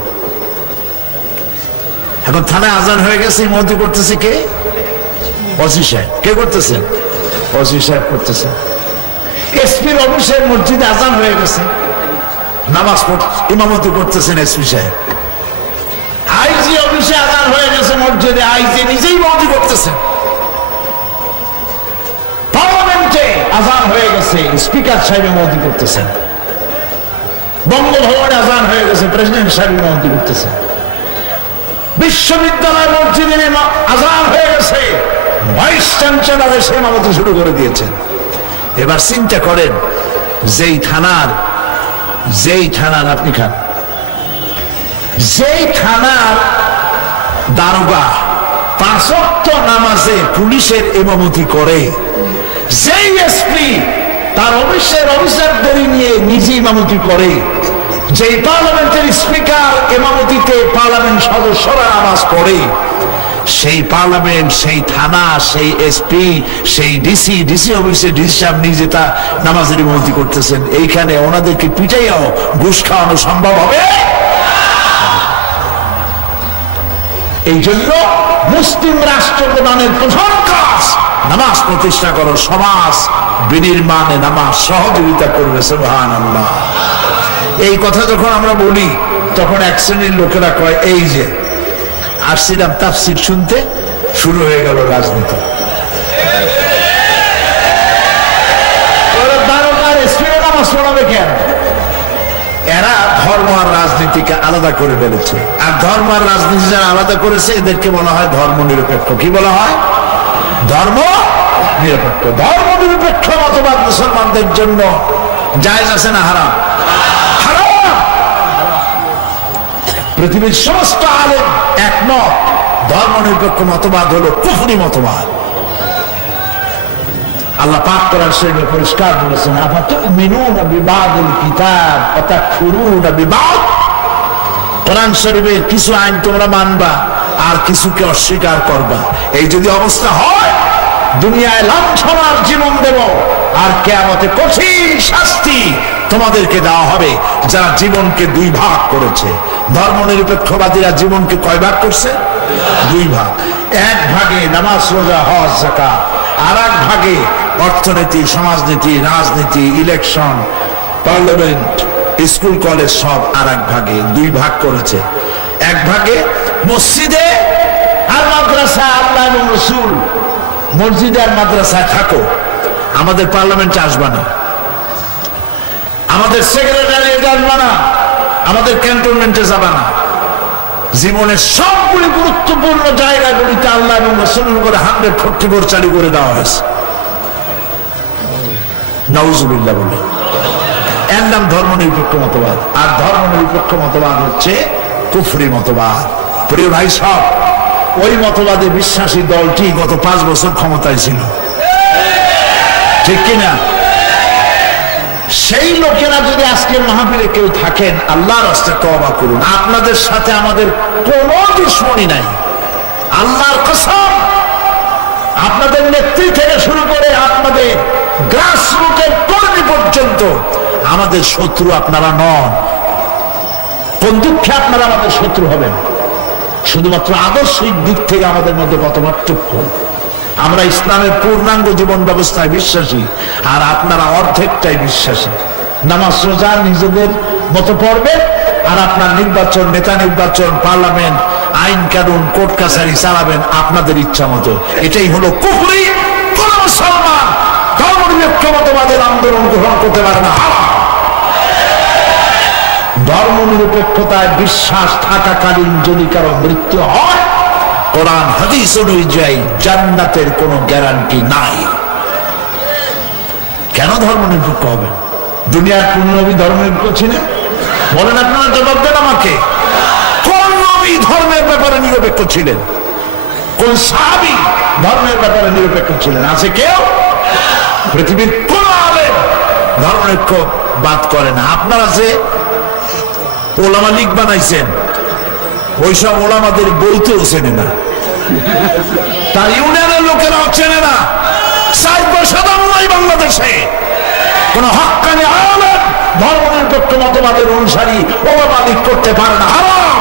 এখন থানায় আজান হয়ে গেছে, ইমামতি করতেছে কে? ওসি সাহেব। কে করতেছেন? ওসি সাহেব করতেছেন। এসপির অফিসের মসজিদে আজান হয়ে গেছে, নামাজ ইমামতি করতেছেন এসপি সাহেব। আইজি অফিসে আজান হয়ে গেছে মসজিদে, আইজি নিজেই ইমামতি করতেছেন। পার্লামেন্টে আজান হয়ে গেছে, স্পিকার সাহেব ইমামতি করতেছেন। বঙ্গভবনে আজান হয়ে গেছে, প্রেসিডেন্ট সাহেব ইমামতি করতেছেন। বিশ্ববিদ্যালয় মসজিদে আজান হয়ে গেছে, ভাইস চ্যান্সেলর এসে ইমামতি শুরু করে দিয়েছেন। এবার চিন্তা করেন, যেই থানার আপনি খান, যেই থানার দারোগা 5 ওয়াক্ত নামাজে পুলিশের ইমামতি করে, যেই এসপি তার অফিসের অফিসারদের নিয়ে নিজে ইমামতি করে, যেই পার্লামেন্টের স্পিকার ইমামতিতে পার্লামেন্ট সদস্যরা নামাজ পড়ে, সেই পার্লামেন্ট, সেই থানা, সেই এসপি, সেই ডিসি অফিসে ডিসি সাহেব নিজে তা নামাজের ইমামতি করতেছেন। এইখানে ওনাদেরকে পিটাইয়াও ঘুষ খাওয়ানো সম্ভব হবে? এই জন্য মুসলিম রাষ্ট্র প্রধানের প্রধান কাজ নামাজ প্রতিষ্ঠা করো, সমাজ বিনির্মাণে নামাজ সহযোগিতা করবে। সুবহানাল্লাহ। এই কথা যখন আমরা বলি, তখন এক শ্রেণীর লোকেরা কয়, এই যে আসছিলাম তাফসীর শুনতে, শুরু হয়ে গেল রাজনীতি। নামাজ পড়াবে কেন? এরা ধর্ম আর রাজনীতিকে আলাদা করে ফেলেছে, আর ধর্ম আর রাজনীতি যারা আলাদা করেছে এদেরকে বলা হয় ধর্ম নিরপেক্ষ। কি বলা হয়? ধর্ম নিরপেক্ষ। ধর্ম নিরপেক্ষ মতবাদ মুসলমানদের জন্য জায়েজ আছে না হারাম? পৃথিবীর সমস্ত আলেম একমত, ধর্ম নিরপেক্ষ মতবাদ হলো কুফরি মতবাদ। আল্লাহ পাক কোরআন শরীফে পরিষ্কার বলেছেন, আফাতুমিনুনা বিবাদিল কিতাব ওয়া তাকফুরুনা বিবাদ। কোরআন শরীফের কিছু আইন তোমরা মানবা আর কিছুকে অস্বীকার করবা। এই যদি অবস্থা হয়, দুনিয়ায় লাঞ্ছনার জীবন দেব, আর কিয়ামতে কঠিন শাস্তি তোমাদেরকে দেওয়া হবে যারা জীবনকে 2 ভাগ করেছে। ধর্ম নিরপেক্ষবাদীরা জীবনকে কয় ভাগ করছে? 2 ভাগ। 1 ভাগে নামাজ, রোজা, হজ, যাকাত, আর 1 ভাগে অর্থনীতি, সমাজনীতি, রাজনীতি, ইলেকশন, পার্লামেন্ট, স্কুল কলেজ সব আর 1 ভাগে। 2 ভাগ করেছে। 1 ভাগে মসজিদে আর মাদ্রাসা, আল্লাহ এবং রাসূল, মসজিদে আর মাদ্রাসায় থাকো, আমাদের পার্লামেন্টে আসবা না, আমাদের সেক্রেটারিয়েটে আসবা না, আমাদের ক্যান্টনমেন্টে যাবা না। জীবনের সবগুলি গুরুত্বপূর্ণ জায়গাগুলিতে আল্লাহ এবং রাসূলের উপরে 144 চালু করে দেওয়া হয়েছে। নাউজুবিল্লাহ বলে। এর নাম ধর্ম নিরপেক্ষ মতবাদ। আর ধর্ম নিরপেক্ষ মতবাদ হচ্ছে কুফরি মতবাদ। প্রিয় ভাই সব, ওই মতবাদে বিশ্বাসী দলটি গত 5 বছর ক্ষমতায় ছিল, ঠিক কিনা? সেই লোকেরা যদি আজকে মাহফিলে কেউ থাকেন, আল্লাহর রাস্তায় তওবা করুন। আপনাদের সাথে আমাদের কোনো দুশমনি নাই, আল্লাহর কসম। আপনাদের নেত্রী থেকে শুরু করে আপনাদের গ্রাসরুটের কর্মী পর্যন্ত আমাদের শত্রু আপনারা নন। কোন দুঃখে আপনারা আমাদের শত্রু হবেন? শুধুমাত্র আদর্শিক দিক থেকে আমাদের মধ্যে কত পার্থক্য। আমরা ইসলামের পূর্ণাঙ্গ জীবন ব্যবস্থায় বিশ্বাসী, আর আপনারা অর্ধেকটাই বিশ্বাসী। নামাজ রোজা নিজেদের মতো পড়বে, আর আপনার নির্বাচন, নেতা নির্বাচন, পার্লামেন্ট, আইন কানুন, কোর্ট কাছারি চালাবেন আপনাদের ইচ্ছা মতো। এটাই হলো কুফরি। কোন মুসলমান ধর্ম নিরপেক্ষ মতবাদের আন্দোলন গ্রহণ করতে পারে না। ধর্ম নিরপেক্ষতায় বিশ্বাস থাকাকালীন যদি কারো মৃত্যু হয়, কোরআন হাদিস অনুযায়ী জান্নাতের কোনো গ্যারান্টি নাই। কেন ধর্ম নিরপেক্ষ হবেন? দুনিয়ার কোন নবী ধর্ম নিরপেক্ষ ছিলেন? বলেন, আপনারা জবাব দেন আমাকে। কোন নবী ধর্মের ব্যাপারে নিরপেক্ষ ছিলেন? কোন সাহাবী ধর্মের ব্যাপারে নিরপেক্ষ ছিলেন? আছে কেউ? পৃথিবীর কোন আলেম ধর্ম নিরপেক্ষ বাদ করে না। আপনারা যে ওলামা লীগ বানাইছেন, ওইসব ওলামাদের বইতেও চেনে না, তার ইউনিয়নের লোকেরাও চেনে না। 4 পয়সা দাম নাই বাংলাদেশে। কোন হক্কানি আলেম ধর্ম নিরপেক্ষ মতবাদের অনুসারী ওলামা লীগ করতে পারে না। হারাম।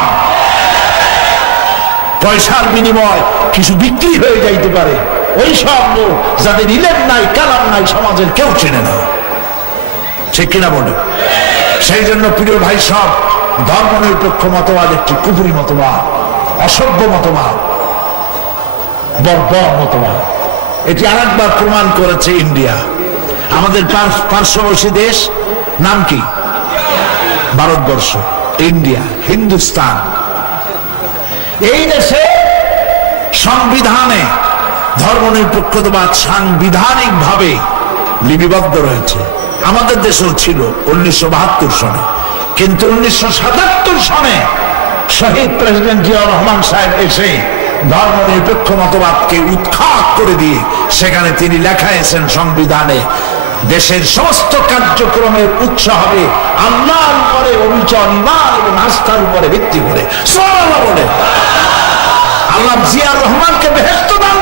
পয়সার বিনিময় কিছু বিক্রি হয়ে যাইতে পারে। ওই সব লোক যাদের ইলেম নাই, কালাম নাই, সমাজের কেউ চেনে না। ঠিক কিনা বলে? সেই জন্য প্রিয় ভাই সব, ধর্মনিরপেক্ষ মতবাদ একটি কুফরি মতবাদ, অসভ্য মতবাদ, বর্বর মতবাদ। এটি আরেকবার প্রমাণ করেছে ইন্ডিয়া। আমাদের পার্শ্ববর্তী দেশ নাম কি? ভারতবর্ষ, ইন্ডিয়া, হিন্দুস্তান। এই দেশে সংবিধানে ধর্মনিরপেক্ষতাবাদ সাংবিধানিক ভাবে লিপিবদ্ধ রয়েছে। আমাদের দেশেও ছিল 1972 সনে, কিন্তু 1977 সনে শহীদ প্রেসিডেন্ট জিয়াউর রহমান সাহেব এসে ধর্মনিরপেক্ষ মতবাদকে উৎখাত করে দিয়ে সেখানে তিনি লেখাইছেন সংবিধানে, দেশের সমস্ত কার্যক্রমের উৎস হবে আল্লাহর উপরে, অবিচল ঈমান এবং আস্থার উপরে ভিত্তি করে। সুবহানাল্লাহ বলে। আল্লাহ জিয়াউর রহমানকে বেহেশত দান